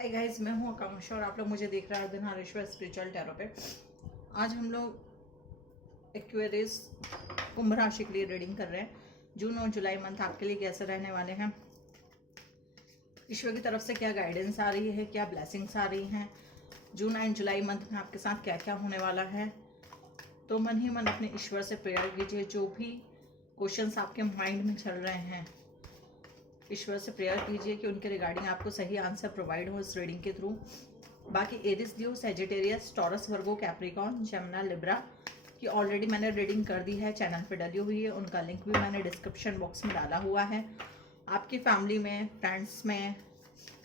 Hi guys, मैं हूँ आकांक्षा और आप लोग मुझे देख रहे हैं अर्धनारीश्वर स्पिरिचुअल टैरो पे। आज हम लोग एक्वेरियस कुंभ राशि के लिए रीडिंग कर रहे हैं। जून और जुलाई मंथ आपके लिए कैसे रहने वाले हैं, ईश्वर की तरफ से क्या गाइडेंस आ रही है, क्या ब्लेसिंग्स आ रही हैं, जून एंड जुलाई मंथ में आपके साथ क्या क्या होने वाला है। तो मन ही मन अपने ईश्वर से प्रेयर कीजिए। जो भी क्वेश्चंस आपके माइंड में चल रहे हैं, ईश्वर से प्रेयर कीजिए कि उनके रिगार्डिंग आपको सही आंसर प्रोवाइड हो इस रीडिंग के थ्रू। बाकी एरिस, लियो, सेजिटेरियस, टॉरस, वर्गो, कैप्रिकॉन, जमुना, लिब्रा की ऑलरेडी मैंने रीडिंग कर दी है, चैनल पे डली हुई है। उनका लिंक भी मैंने डिस्क्रिप्शन बॉक्स में डाला हुआ है। आपकी फैमिली में, फ्रेंड्स में,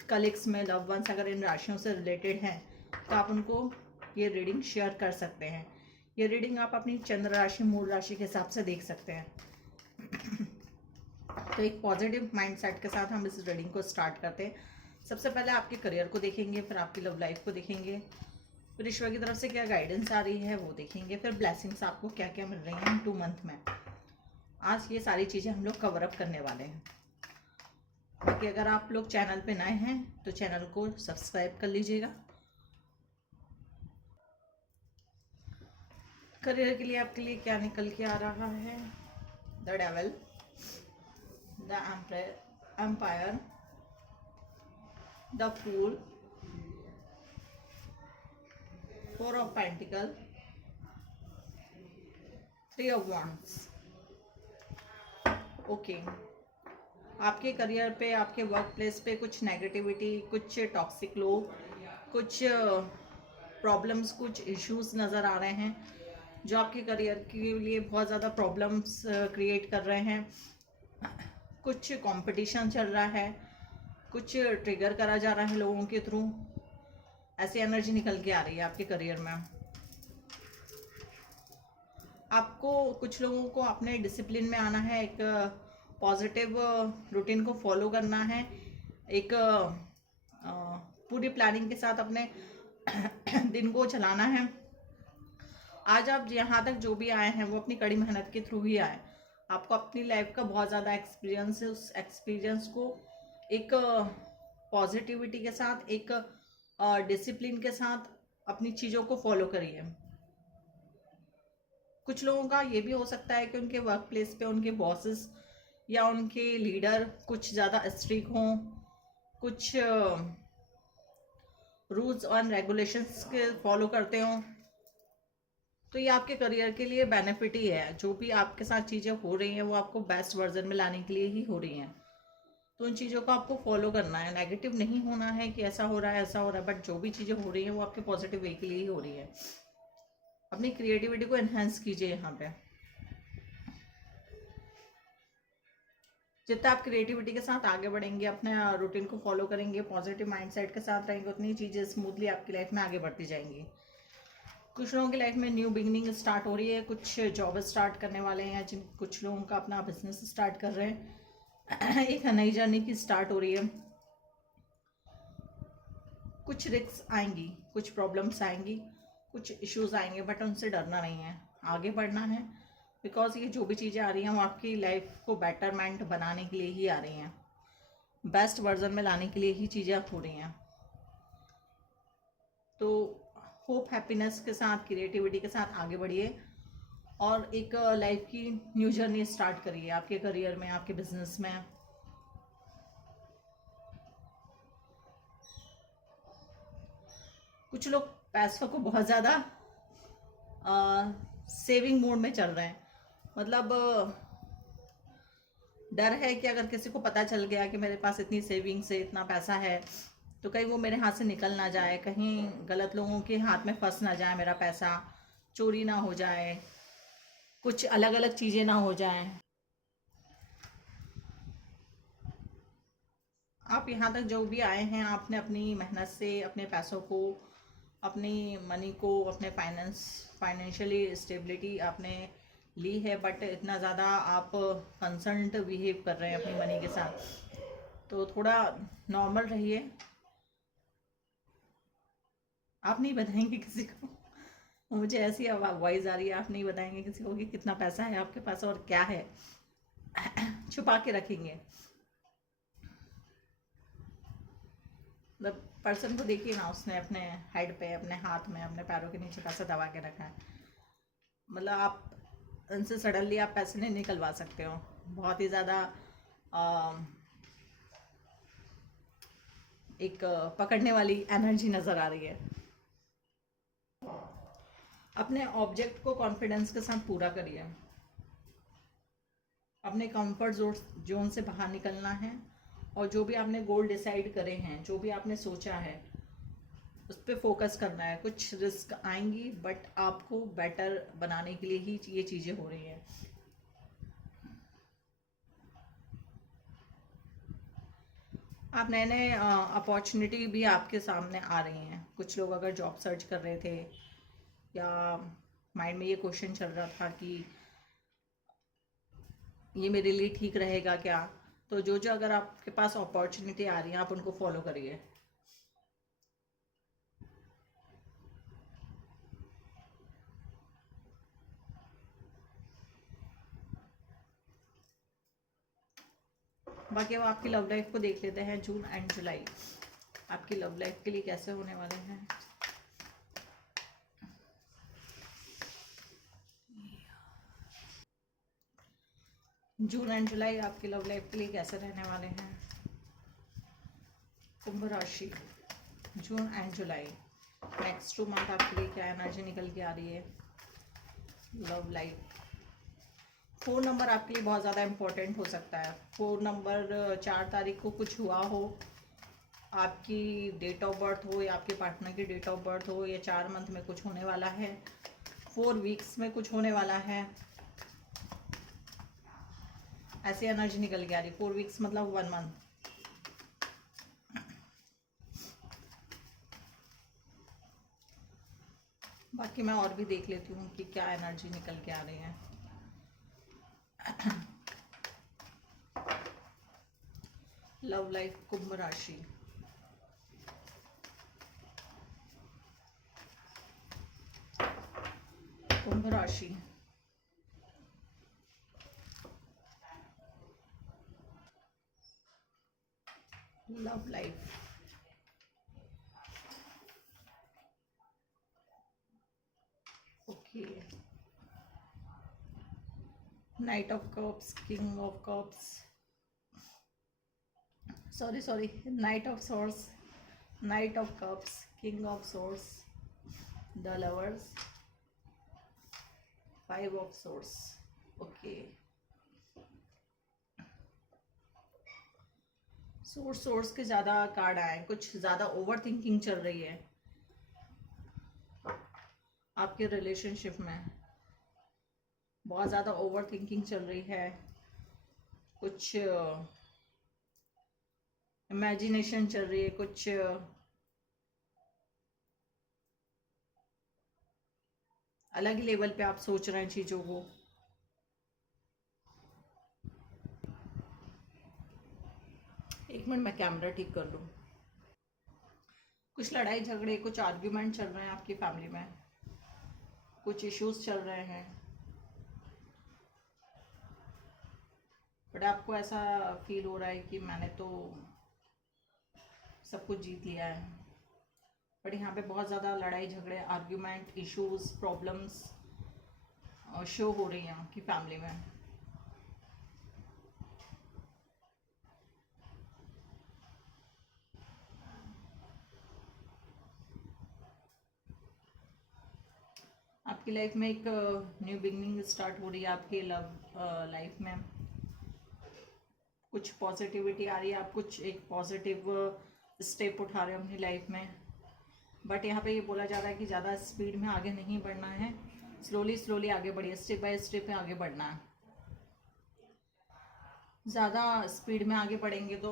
कलीग्स में, लव वंस अगर इन राशियों से रिलेटेड हैं तो आप उनको ये रीडिंग शेयर कर सकते हैं। ये रीडिंग आप अपनी चंद्र राशि, मूल राशि के हिसाब से देख सकते हैं। तो एक पॉजिटिव माइंडसेट के साथ हम इस रीडिंग को स्टार्ट करते हैं। सबसे पहले आपके करियर को देखेंगे, फिर आपकी लव लाइफ को देखेंगे, फिर ईश्वर की तरफ से क्या गाइडेंस आ रही है वो देखेंगे, फिर ब्लेसिंग्स आपको क्या क्या मिल रही हैं 2 मंथ में। आज ये सारी चीज़ें हम लोग कवर अप करने वाले हैं। बाकी अगर आप लोग चैनल पे नए हैं तो चैनल को सब्सक्राइब कर लीजिएगा। करियर के लिए आपके लिए क्या निकल के आ रहा है? The devil, the empire, the fool, 4 of Pentacle, 3 of Wands। Okay, आपके करियर पे, आपके वर्क प्लेस पे कुछ नेगेटिविटी, कुछ टॉक्सिक लोग, कुछ प्रॉब्लम्स, कुछ इश्यूज नज़र आ रहे हैं जो आपके करियर के लिए बहुत ज़्यादा प्रॉब्लम्स क्रिएट कर रहे हैं। कुछ कंपटीशन चल रहा है, कुछ ट्रिगर करा जा रहा है लोगों के थ्रू। ऐसी एनर्जी निकल के आ रही है आपके करियर में। आपको, कुछ लोगों को अपने डिसिप्लिन में आना है, एक पॉजिटिव रूटीन को फॉलो करना है, एक पूरी प्लानिंग के साथ अपने दिन को चलाना है। आज आप यहाँ तक जो भी आए हैं वो अपनी कड़ी मेहनत के थ्रू ही आए। आपको अपनी लाइफ का बहुत ज़्यादा एक्सपीरियंस है। उस एक्सपीरियंस को एक पॉजिटिविटी के साथ, एक डिसिप्लिन के साथ अपनी चीज़ों को फॉलो करिए। कुछ लोगों का ये भी हो सकता है कि उनके वर्क प्लेस पे उनके बॉसेस या उनके लीडर कुछ ज़्यादा स्ट्रिक्ट हों, कुछ रूल्स और रेगुलेशंस के फॉलो करते हों। तो ये आपके करियर के लिए बेनिफिट ही है। जो भी आपके साथ चीज़ें हो रही हैं वो आपको बेस्ट वर्जन में लाने के लिए ही हो रही हैं। तो उन चीज़ों को आपको फॉलो करना है। नेगेटिव नहीं होना है कि ऐसा हो रहा है, ऐसा हो रहा है, बट जो भी चीज़ें हो रही हैं वो आपके पॉजिटिव वे के लिए ही हो रही है। अपनी क्रिएटिविटी को एनहेंस कीजिए। यहाँ पे जितना आप क्रिएटिविटी के साथ आगे बढ़ेंगे, अपने रूटीन को फॉलो करेंगे, पॉजिटिव माइंडसेट के साथ रहेंगे, उतनी चीज़ें स्मूथली आपकी लाइफ में आगे बढ़ती जाएंगी। कुछ लोगों की लाइफ में न्यू बिगनिंग स्टार्ट हो रही है, कुछ जॉब स्टार्ट करने वाले हैं, या कुछ लोगों का अपना बिजनेस स्टार्ट कर रहे हैं। एक नई जर्नी की स्टार्ट हो रही है। कुछ रिस्क आएंगी, कुछ प्रॉब्लम्स आएंगी, कुछ इश्यूज आएंगे, बट उनसे डरना नहीं है, आगे बढ़ना है। बिकॉज ये जो भी चीज़ें आ रही हैं वो आपकी लाइफ को बेटरमेंट बनाने के लिए ही आ रही हैं, बेस्ट वर्जन में लाने के लिए ही चीज़ें हो रही हैं। तो होप, हैप्पीनेस के साथ, क्रिएटिविटी के साथ आगे बढ़िए और एक लाइफ की न्यू जर्नी स्टार्ट करिए आपके करियर में, आपके बिजनेस में। कुछ लोग पैसों को बहुत ज़्यादा सेविंग मोड में चल रहे हैं। मतलब डर है कि अगर किसी को पता चल गया कि मेरे पास इतनी सेविंग्स है, इतना पैसा है, तो कहीं वो मेरे हाथ से निकल ना जाए, कहीं गलत लोगों के हाथ में फंस ना जाए, मेरा पैसा चोरी ना हो जाए, कुछ अलग अलग चीज़ें ना हो जाएं। आप यहाँ तक जो भी आए हैं, आपने अपनी मेहनत से अपने पैसों को, अपनी मनी को, अपने फाइनेंशियली स्टेबिलिटी आपने ली है, बट इतना ज़्यादा आप कंसर्न्ड बिहेव कर रहे हैं अपनी मनी के साथ। तो थोड़ा नॉर्मल रहिए। आप नहीं बताएंगे किसी को, मुझे ऐसी वॉइस आ रही है, आप नहीं बताएंगे किसी को कि कितना पैसा है आपके पास और क्या है। छुपा के रखेंगे। मतलब पर्सन को देखिए ना, उसने अपने हेड पे, अपने हाथ में, अपने पैरों के नीचे पैसा दबा के रखा है। मतलब आप उनसे सडनली आप पैसे नहीं निकलवा सकते हो। बहुत ही ज़्यादा एक पकड़ने वाली एनर्जी नज़र आ रही है। अपने ऑब्जेक्ट को कॉन्फिडेंस के साथ पूरा करिए। अपने कंफर्ट जोन से बाहर निकलना है, और जो भी आपने गोल डिसाइड करे हैं, जो भी आपने सोचा है, उस पर फोकस करना है। कुछ रिस्क आएंगी, बट आपको बेटर बनाने के लिए ही ये चीज़ें हो रही हैं। आप नए नए अपॉर्चुनिटी भी आपके सामने आ रही हैं। कुछ लोग अगर जॉब सर्च कर रहे थे, या माइंड में ये क्वेश्चन चल रहा था कि ये मेरे लिए ठीक रहेगा क्या, तो जो जो अगर आपके पास अपॉर्चुनिटी आ रही है, आप उनको फॉलो करिए। बाकी अब आपकी लव लाइफ को देख लेते हैं। जून एंड जुलाई आपकी लव लाइफ के लिए कैसे होने वाले हैं। जून एंड जुलाई आपकी लव लाइफ के लिए कैसे रहने वाले हैं। कुंभ राशि, जून एंड जुलाई नेक्स्ट 2 मंथ आपके लिए क्या एनर्जी निकल के आ रही है। लव लाइफ 4 नंबर आपके लिए बहुत ज़्यादा इम्पोर्टेंट हो सकता है। 4 नंबर 4 तारीख को कुछ हुआ हो, आपकी डेट ऑफ बर्थ हो या आपके पार्टनर की डेट ऑफ बर्थ हो, या 4 मंथ में कुछ होने वाला है, 4 वीक्स में कुछ होने वाला है, ऐसी एनर्जी निकल के आ रही। 4 वीक्स मतलब 1 मंथ। बाकी मैं और भी देख लेती हूँ कि क्या एनर्जी निकल के आ रही है। लव लाइफ कुंभ राशि, कुंभ राशि love life okay. Night of cups, king of cups, sorry night of swords, night of cups, king of swords, the lovers, 5 of swords. Okay, source के ज़्यादा कार्ड आए। कुछ ज़्यादा ओवर थिंकिंग चल रही है आपके रिलेशनशिप में। बहुत ज़्यादा ओवर थिंकिंग चल रही है। कुछ इमेजिनेशन चल रही है। कुछ अलग ही लेवल पे आप सोच रहे हैं चीज़ों को। एक मिनट, मैं कैमरा ठीक कर लूँ। कुछ लड़ाई झगड़े, कुछ आर्ग्यूमेंट चल रहे हैं आपकी फैमिली में। कुछ इश्यूज चल रहे हैं, बट आपको ऐसा फील हो रहा है कि मैंने तो सब कुछ जीत लिया है। बट यहाँ पे बहुत ज़्यादा लड़ाई झगड़े, आर्ग्यूमेंट, इश्यूज, प्रॉब्लम्स शो हो रही हैं आपकी फैमिली में। आपकी लाइफ में एक न्यू बिगनिंग स्टार्ट हो रही है आपकी लव लाइफ में। कुछ पॉजिटिविटी आ रही है। आप कुछ एक पॉजिटिव स्टेप उठा रहे हो अपनी लाइफ में। बट यहाँ पे ये बोला जा रहा है कि ज़्यादा स्पीड में आगे नहीं बढ़ना है। स्लोली स्लोली आगे बढ़िए, स्टेप बाय स्टेप में आगे बढ़ना है। ज़्यादा स्पीड में आगे बढ़ेंगे तो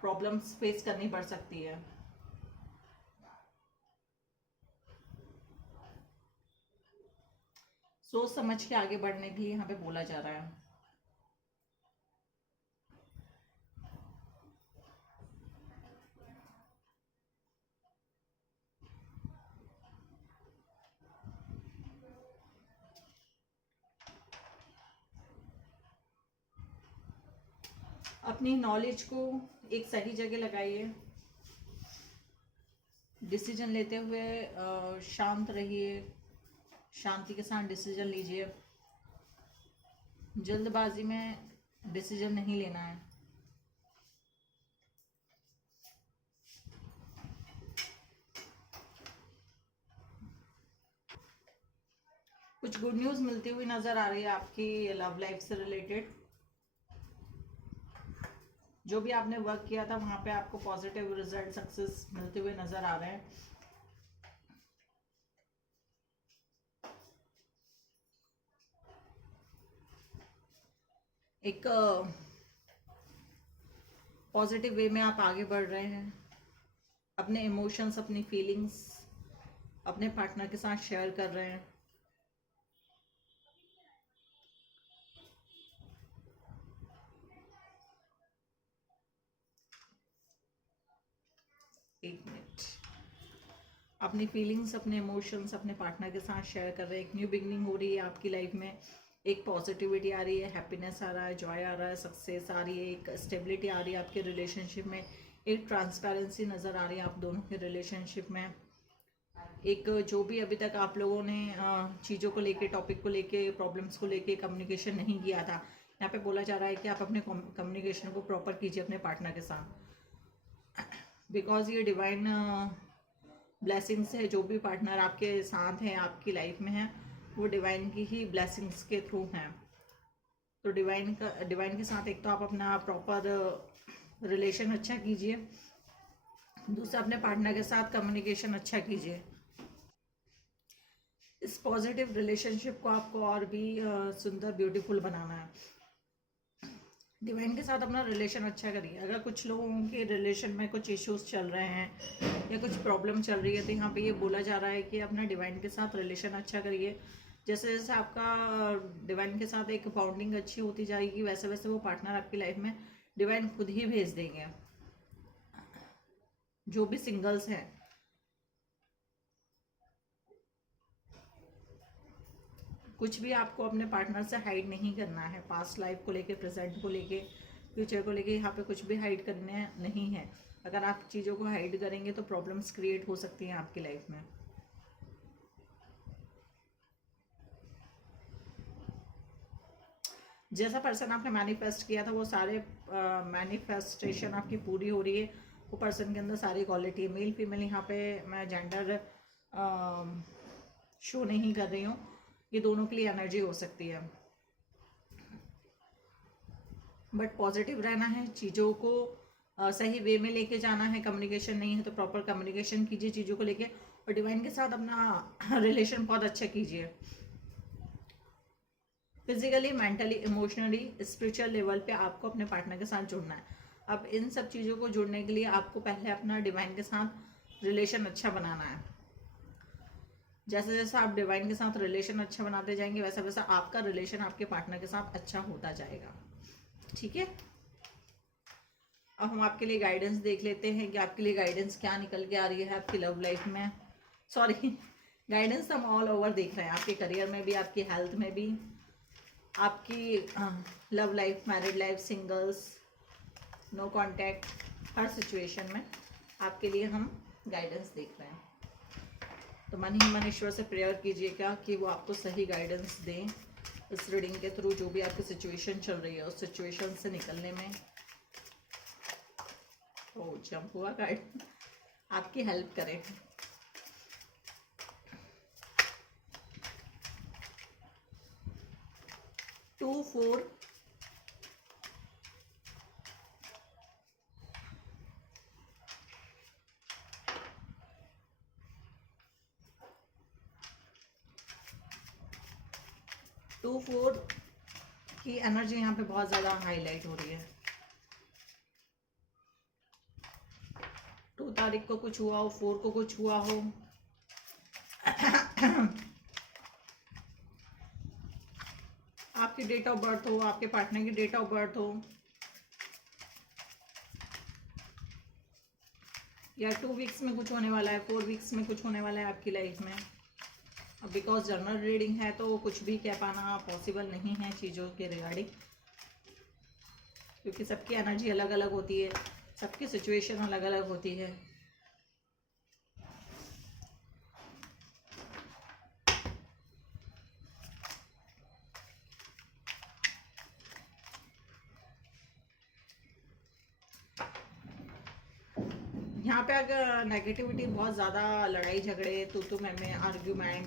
प्रॉब्लम्स फेस करनी पड़ सकती है। सोच समझ के आगे बढ़ने के लिए यहाँ पे बोला जा रहा है। अपनी नॉलेज को एक सही जगह लगाइए। डिसीजन लेते हुए शांत रहिए, शांति के साथ डिसीजन लीजिए। जल्दबाजी में डिसीजन नहीं लेना है। कुछ गुड न्यूज़ मिलती हुई नज़र आ रही है आपकी लव लाइफ से रिलेटेड। जो भी आपने वर्क किया था वहाँ पे आपको पॉजिटिव रिजल्ट, सक्सेस मिलते हुए नज़र आ रहे हैं। एक पॉजिटिव वे में आप आगे बढ़ रहे हैं। अपने इमोशंस, अपनी फीलिंग्स अपने पार्टनर के साथ शेयर कर रहे हैं। एक मिनट। अपनी फीलिंग्स, अपने इमोशंस अपने पार्टनर के साथ शेयर कर रहे हैं। एक न्यू बिगनिंग हो रही है आपकी लाइफ में। एक पॉजिटिविटी आ रही है, हैप्पीनेस आ रहा है, जॉय आ रहा है, सक्सेस आ रही है, एक स्टेबिलिटी आ रही है आपके रिलेशनशिप में। एक ट्रांसपेरेंसी नज़र आ रही है आप दोनों के रिलेशनशिप में। एक जो भी अभी तक आप लोगों ने चीज़ों को लेके, टॉपिक को लेके, प्रॉब्लम्स को लेके कम्युनिकेशन नहीं किया था, यहाँ पे बोला जा रहा है कि आप अपने कम्युनिकेशन को प्रॉपर कीजिए अपने पार्टनर के साथ। बिकॉज ये डिवाइन ब्लेसिंग्स है। जो भी पार्टनर आपके साथ हैं, आपकी लाइफ में है, वो डिवाइन की ही ब्लेसिंग्स के थ्रू हैं। तो डिवाइन के साथ एक तो आप अपना प्रॉपर रिलेशन अच्छा कीजिए, दूसरा अपने पार्टनर के साथ कम्युनिकेशन अच्छा कीजिए। इस पॉजिटिव रिलेशनशिप को आपको और भी सुंदर, ब्यूटीफुल बनाना है। डिवाइन के साथ अपना रिलेशन अच्छा करिए। अगर कुछ लोगों के रिलेशन में कुछ इश्यूज चल रहे हैं या कुछ प्रॉब्लम चल रही है, तो यहाँ पे ये बोला जा रहा है कि अपना डिवाइन के साथ रिलेशन अच्छा करिए। जैसे जैसे आपका डिवाइन के साथ एक बॉन्डिंग अच्छी होती जाएगी, वैसे वैसे वो पार्टनर आपकी लाइफ में डिवाइन खुद ही भेज देंगे। जो भी सिंगल्स हैं, कुछ भी आपको अपने पार्टनर से हाइड नहीं करना है। पास्ट लाइफ को लेके, प्रेजेंट को लेके, फ्यूचर को लेके यहाँ पे कुछ भी हाइड करने नहीं है। अगर आप चीज़ों को हाइड करेंगे तो प्रॉब्लम्स क्रिएट हो सकती हैं आपकी लाइफ में। जैसा पर्सन आपने मैनिफेस्ट किया था, वो सारे मैनिफेस्टेशन आपकी पूरी हो रही है। वो पर्सन के अंदर सारी क्वालिटी है। मेल फीमेल यहाँ पे मैं जेंडर शो नहीं कर रही हूँ, ये दोनों के लिए एनर्जी हो सकती है। बट पॉजिटिव रहना है, चीज़ों को सही वे में लेके जाना है। कम्युनिकेशन नहीं है तो प्रॉपर कम्युनिकेशन कीजिए चीज़ों को लेके, और डिवाइन के साथ अपना रिलेशन बहुत अच्छा कीजिए। Physically, mentally, emotionally, spiritual level पे आपको अपने पार्टनर के साथ जुड़ना है। अब इन सब चीज़ों को जुड़ने के लिए आपको पहले अपना डिवाइन के साथ रिलेशन अच्छा बनाना है। जैसे जैसे आप डिवाइन के साथ रिलेशन अच्छा बनाते जाएंगे, वैसा वैसा आपका रिलेशन आपके पार्टनर के साथ अच्छा होता जाएगा। ठीक है, अब हम आपके लिए गाइडेंस देख लेते हैं कि आपके लिए गाइडेंस क्या निकल के आ रही है आपकी लव लाइफ में। सॉरी, गाइडेंस हम ऑल ओवर देख रहे हैं, आपके करियर में भी, आपकी हेल्थ में भी, आपकी love life, married life, singles, no contact, हर सिचुएशन में आपके लिए हम गाइडेंस देख रहे हैं। तो मन ही मन ईश्वर से प्रेयर कीजिएगा कि वो आपको सही गाइडेंस दें इस रीडिंग के थ्रू। जो भी आपकी सिचुएशन चल रही है, उस सिचुएशन से निकलने में जंप हुआ कार्ड, आपकी हेल्प करें। टू, 4, टू, 4 की एनर्जी यहाँ पे बहुत ज़्यादा हाईलाइट हो रही है। 2 तारीख को कुछ हुआ हो, 4 को कुछ हुआ हो। आपकी डेट ऑफ बर्थ हो, आपके पार्टनर की डेट ऑफ बर्थ हो, या 2 वीक्स में कुछ होने वाला है, 4 वीक्स में कुछ होने वाला है आपकी लाइफ में। अब बिकॉज जनरल रीडिंग है तो कुछ भी कह पाना पॉसिबल नहीं है चीज़ों के रिगार्डिंग, क्योंकि सबकी एनर्जी अलग अलग होती है, सबकी सिचुएशन अलग अलग होती है। यहाँ पे अगर नेगेटिविटी बहुत ज़्यादा, लड़ाई झगड़े, तू मैं आर्ग्यूमेंट,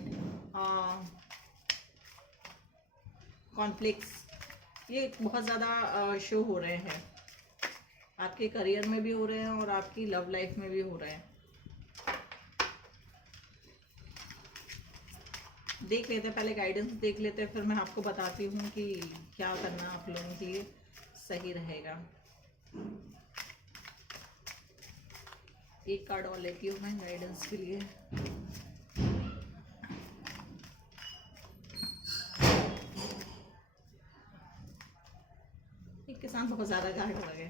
कॉन्फ्लिक्ट्स, ये बहुत ज़्यादा शो हो रहे हैं। आपके करियर में भी हो रहे हैं और आपकी लव लाइफ में भी हो रहे हैं। देख लेते हैं, पहले गाइडेंस देख लेते हैं, फिर मैं आपको बताती हूँ कि क्या करना आप लोगों के लिए सही रहेगा। एक कार्ड और लेती हूँ मैं गाइडेंस के लिए। एक के साथ बहुत ज़्यादा कार्ड हो गए,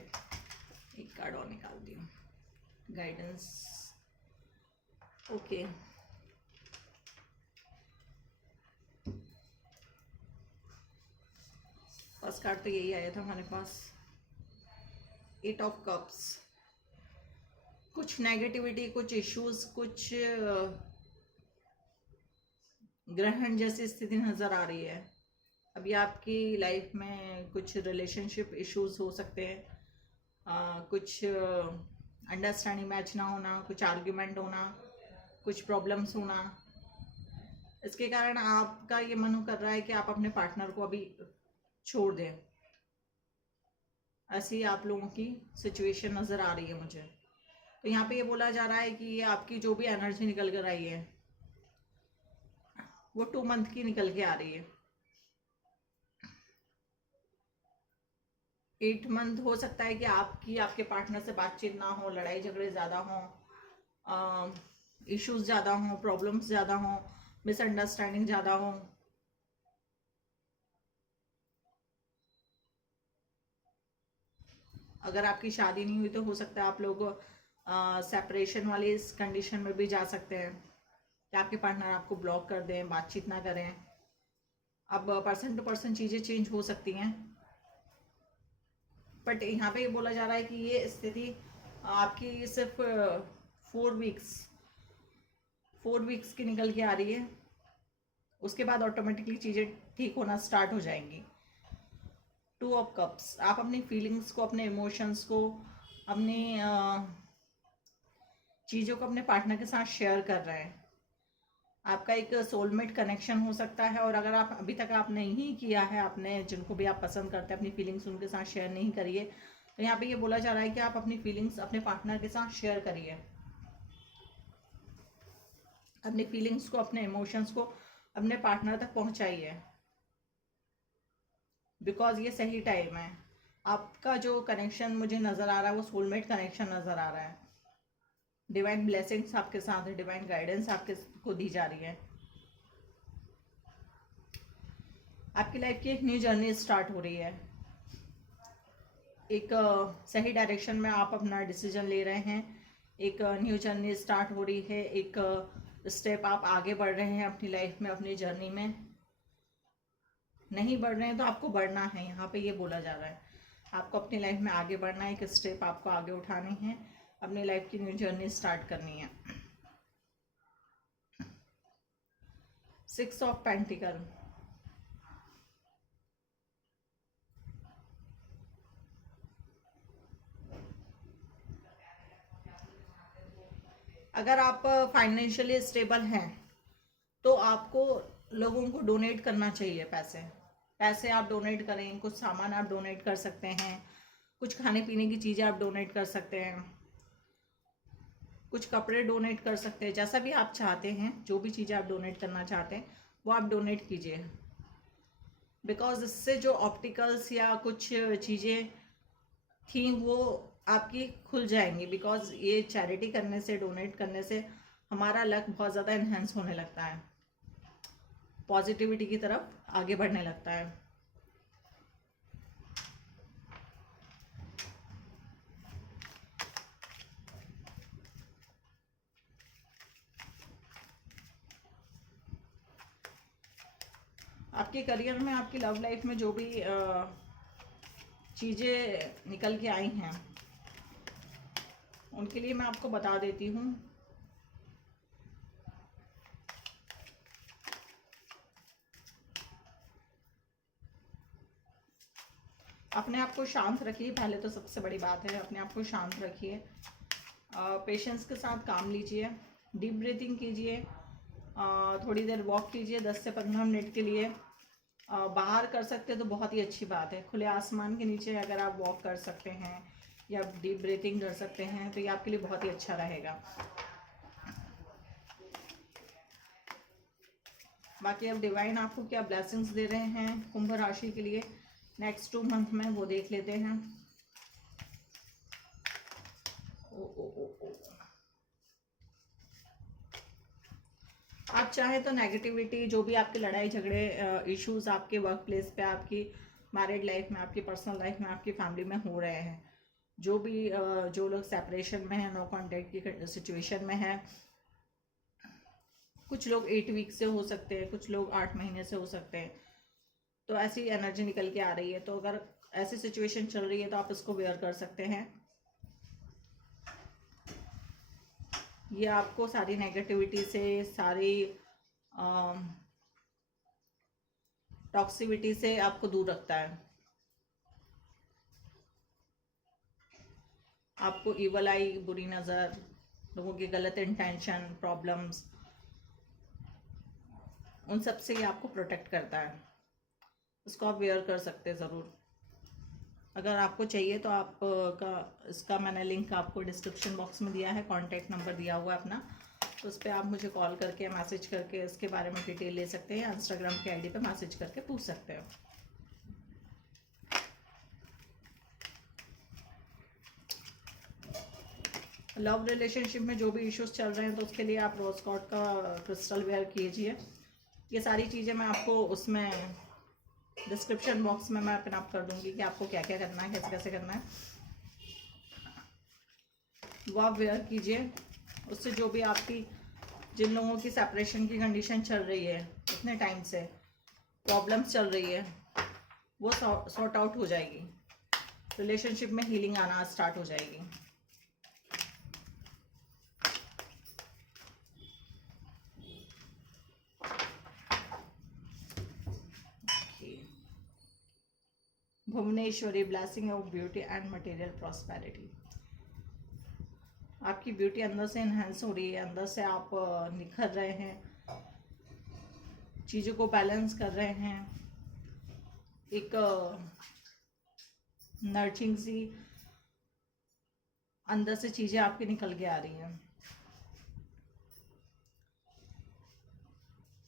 एक कार्ड और निकालती हूँ गाइडेंस। ओके, फर्स्ट कार्ड तो यही आया था हमारे पास, 8 ऑफ कप्स। कुछ नेगेटिविटी, कुछ इश्यूज, कुछ ग्रहण जैसी स्थिति नज़र आ रही है। अभी आपकी लाइफ में कुछ रिलेशनशिप इश्यूज हो सकते हैं, कुछ अंडरस्टैंडिंग मैच ना होना, कुछ आर्ग्यूमेंट होना, कुछ प्रॉब्लम्स होना। इसके कारण आपका ये मन कर रहा है कि आप अपने पार्टनर को अभी छोड़ दें। ऐसी आप लोगों की सिचुएशन नज़र आ रही है मुझे। तो यहाँ पे ये बोला जा रहा है कि ये आपकी जो भी एनर्जी निकल कर आई है वो 2 मंथ की निकल के आ रही है। 8 मंथ हो सकता है कि आपके पार्टनर से बातचीत ना हो, लड़ाई झगड़े ज़्यादा हों, इश्यूज ज़्यादा हों, प्रॉब्लम्स ज़्यादा हों, मिसअंडरस्टैंडिंग ज़्यादा हो। अगर आपकी शादी नहीं हुई तो हो सकता है आप लोग सेपरेशन वाली इस कंडीशन में भी जा सकते हैं कि आपके पार्टनर आपको ब्लॉक कर दें, बातचीत ना करें। अब पर्सन टू पर्सन चीज़ें चेंज हो सकती हैं, बट यहाँ पे ये बोला जा रहा है कि ये स्थिति आपकी सिर्फ 4 वीक्स की निकल के आ रही है। उसके बाद ऑटोमेटिकली चीज़ें ठीक होना स्टार्ट हो जाएंगी। 2 ऑफ कप्स, आप अपनी फीलिंग्स को, अपने इमोशंस को, अपनी चीज़ों को अपने पार्टनर के साथ शेयर कर रहे हैं। आपका एक सोलमेट कनेक्शन हो सकता है, और अगर आप अभी तक आप नहीं किया है, आपने जिनको भी आप पसंद करते हैं अपनी फीलिंग्स उनके साथ शेयर नहीं करिए, तो यहाँ पे ये बोला जा रहा है कि आप अपनी फीलिंग्स अपने पार्टनर के साथ शेयर करिए। अपनी फीलिंग्स को, अपने इमोशंस को अपने पार्टनर तक पहुँचाइए, बिकॉज ये सही टाइम है। आपका जो कनेक्शन मुझे नज़र आ रहा है वो सोलमेट कनेक्शन नज़र आ रहा है। डिवाइन ब्लेसिंग्स आपके साथ है, डिवाइन गाइडेंस आपके को दी जा रही है। आपकी लाइफ की एक न्यू जर्नी स्टार्ट हो रही है। एक सही डायरेक्शन में आप अपना डिसीजन ले रहे हैं। एक न्यू जर्नी स्टार्ट हो रही है। एक स्टेप आप आगे बढ़ रहे हैं अपनी लाइफ में, अपनी जर्नी में। नहीं बढ़ रहे हैं तो आपको बढ़ना है, यहाँ पे ये बोला जा रहा है। आपको अपनी लाइफ में आगे बढ़ना है, एक स्टेप आपको आगे उठाने हैं, अपनी लाइफ की न्यू जर्नी स्टार्ट करनी है। 6 ऑफ पेंटिकल, अगर आप फाइनेंशियली स्टेबल हैं तो आपको लोगों को डोनेट करना चाहिए। पैसे आप डोनेट करें, कुछ सामान आप डोनेट कर सकते हैं, कुछ खाने पीने की चीज़ें आप डोनेट कर सकते हैं, कुछ कपड़े डोनेट कर सकते हैं। जैसा भी आप चाहते हैं, जो भी चीज़ें आप डोनेट करना चाहते हैं वो आप डोनेट कीजिए, बिकॉज इससे जो ऑप्टिकल्स या कुछ चीज़ें थी वो आपकी खुल जाएंगी। बिकॉज ये चैरिटी करने से, डोनेट करने से हमारा लक बहुत ज़्यादा इन्हेंस होने लगता है, पॉजिटिविटी की तरफ आगे बढ़ने लगता है। आपके करियर में, आपकी लव लाइफ में जो भी चीज़ें निकल के आई हैं उनके लिए मैं आपको बता देती हूँ। अपने आप को शांत रखिए, पहले तो सबसे बड़ी बात है, अपने आप को शांत रखिए। पेशेंस के साथ काम लीजिए, डीप ब्रीथिंग कीजिए, थोड़ी देर वॉक कीजिए 10 से 15 मिनट के लिए। बाहर कर सकते हैं तो बहुत ही अच्छी बात है, खुले आसमान के नीचे अगर आप वॉक कर सकते हैं या डीप ब्रीथिंग कर सकते हैं तो ये आपके लिए बहुत ही अच्छा रहेगा। बाकी अब डिवाइन आपको क्या ब्लेसिंग्स दे रहे हैं कुंभ राशि के लिए नेक्स्ट 2 मंथ में, वो देख लेते हैं। आप चाहे तो नेगेटिविटी, जो भी आपके लड़ाई झगड़े इश्यूज आपके वर्क प्लेस पे, आपकी मैरिड लाइफ में, आपकी पर्सनल लाइफ में, आपकी फैमिली में हो रहे हैं, जो भी जो लोग सेपरेशन में है, नो कॉन्टैक्ट की सिचुएशन में है, कुछ लोग 8 वीक से हो सकते हैं, कुछ लोग 8 महीने से हो सकते हैं, तो ऐसी एनर्जी निकल के आ रही है। तो अगर ऐसी सिचुएशन चल रही है तो आप इसको वेयर कर सकते हैं। ये आपको सारी नेगेटिविटी से, सारी टॉक्सिविटी से आपको दूर रखता है। आपको इवल आई, बुरी नज़र, लोगों की गलत इंटेंशन, प्रॉब्लम्स, उन सब से ये आपको प्रोटेक्ट करता है। इसको आप वेयर कर सकते हैं ज़रूर। अगर आपको चाहिए तो आप का इसका मैंने लिंक आपको डिस्क्रिप्शन बॉक्स में दिया है, कॉन्टैक्ट नंबर दिया हुआ है अपना, तो उस पर आप मुझे कॉल करके, मैसेज करके इसके बारे में डिटेल ले सकते हैं, या इंस्टाग्राम के आईडी पे मैसेज करके पूछ सकते हो। लव रिलेशनशिप में जो भी इश्यूज चल रहे हैं तो उसके लिए आप रोज गॉड का क्रिस्टल वेयर कीजिए। ये सारी चीज़ें मैं आपको उसमें डिस्क्रिप्शन बॉक्स में मैं पिन अप कर दूंगी कि आपको क्या क्या करना है, कैसे कैसे करना है, वो आप वेयर कीजिए। उससे जो भी आपकी, जिन लोगों की सेपरेशन की कंडीशन चल रही है, इतने टाइम से प्रॉब्लम्स चल रही है, वो सॉर्ट आउट हो जाएगी, रिलेशनशिप में हीलिंग आना स्टार्ट हो जाएगी। Bhuvaneshwari, blessing of beauty and material prosperity. आपकी ब्यूटी अंदर से इन्हेंस हो रही है, अंदर से आप निखर रहे हैं, चीज़ों को बैलेंस कर रहे हैं, एक नर्चिंग सी अंदर से चीज़ें आपकी निकल के आ रही हैं।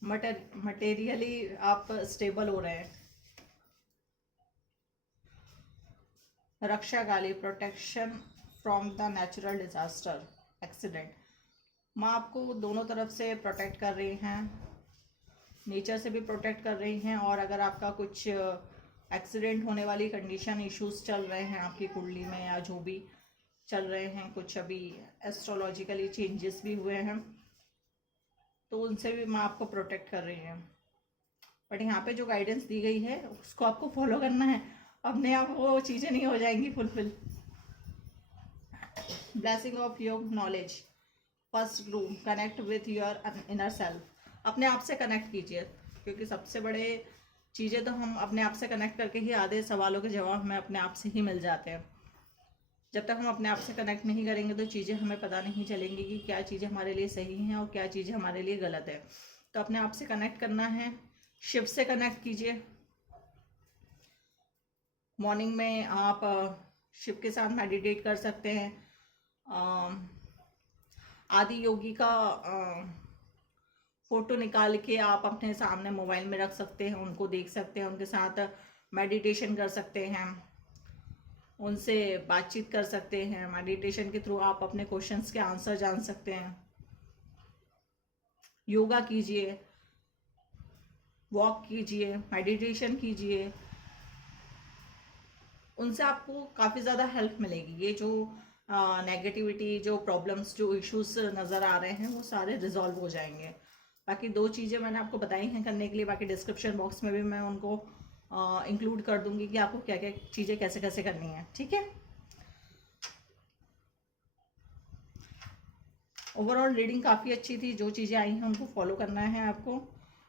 मटेरियली आप स्टेबल हो रहे हैं। Raksha Kali, protection from the natural disaster, accident. माँ आपको दोनों तरफ से प्रोटेक्ट कर रही हैं, नेचर से भी प्रोटेक्ट कर रही हैं, और अगर आपका कुछ एक्सीडेंट होने वाली कंडीशन, इश्यूज चल रहे हैं आपकी कुंडली में, या जो भी चल रहे हैं, कुछ अभी एस्ट्रोलॉजिकली चेंजेस भी हुए हैं, तो उनसे भी माँ आपको प्रोटेक्ट कर रही हैं। बट यहाँ पे जो गाइडेंस दी गई है उसको आपको फॉलो करना है, अपने आप वो चीज़ें नहीं हो जाएंगी fulfil. Blessing of your knowledge, first grow, connect with your inner self. अपने आप से कनेक्ट कीजिए, क्योंकि सबसे बड़े चीज़ें तो हम अपने आप से कनेक्ट करके ही, आधे सवालों के जवाब हमें अपने आप से ही मिल जाते हैं। जब तक हम अपने आप से कनेक्ट नहीं करेंगे तो चीज़ें हमें पता नहीं चलेंगी कि क्या चीज़ें हमारे लिए सही हैं और क्या चीज़ें हमारे लिए गलत है। तो अपने आप से कनेक्ट करना है, शिव से कनेक्ट कीजिए। मॉर्निंग में आप शिव के साथ मेडिटेट कर सकते हैं। आदि योगी का फोटो निकाल के आप अपने सामने मोबाइल में रख सकते हैं, उनको देख सकते हैं, उनके साथ मेडिटेशन कर सकते हैं, उनसे बातचीत कर सकते हैं। मेडिटेशन के थ्रू आप अपने क्वेश्चंस के आंसर जान सकते हैं। योगा कीजिए, वॉक कीजिए, मेडिटेशन कीजिए, उनसे आपको काफ़ी ज़्यादा हेल्प मिलेगी। ये जो नेगेटिविटी, जो प्रॉब्लम्स, जो इश्यूज नज़र आ रहे हैं, वो सारे रिजॉल्व हो जाएंगे। बाकी 2 चीज़ें मैंने आपको बताई हैं करने के लिए, बाकी डिस्क्रिप्शन बॉक्स में भी मैं उनको इंक्लूड कर दूंगी कि आपको क्या क्या चीज़ें कैसे कैसे करनी है। ठीक है, ओवरऑल रीडिंग काफ़ी अच्छी थी। जो चीज़ें आई हैं उनको फॉलो करना है आपको,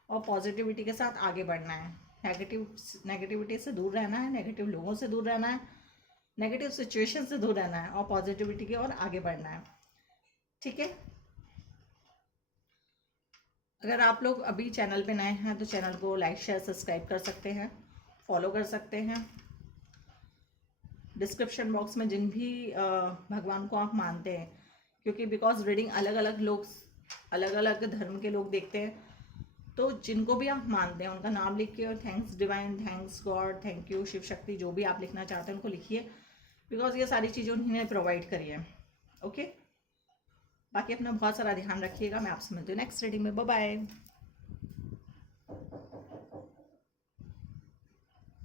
और पॉजिटिविटी के साथ आगे बढ़ना है। नेगेटिविटी से दूर रहना है, नेगेटिव लोगों से दूर रहना है, नेगेटिव सिचुएशन से दूर रहना है, और पॉजिटिविटी की ओर आगे बढ़ना है। ठीक है। अगर आप लोग अभी चैनल पे नए हैं तो चैनल को लाइक शेयर सब्सक्राइब कर सकते हैं, फॉलो कर सकते हैं। डिस्क्रिप्शन बॉक्स में जिन भी भगवान को आप मानते हैं, क्योंकि बिकॉज रीडिंग अलग अलग लोग, अलग अलग धर्म के लोग देखते हैं, तो जिनको भी आप मानते हैं उनका नाम लिख के, और thanks divine, thanks God, thank you Shiv Shakti, जो भी आप लिखना चाहते हैं उनको लिखिए, बिकॉज ये सारी चीज़ें उन्होंने प्रोवाइड करी है। ओके, बाकी अपना बहुत सारा ध्यान रखिएगा। मैं आपसे मिलती हूँ नेक्स्ट रीडिंग में। Bye bye.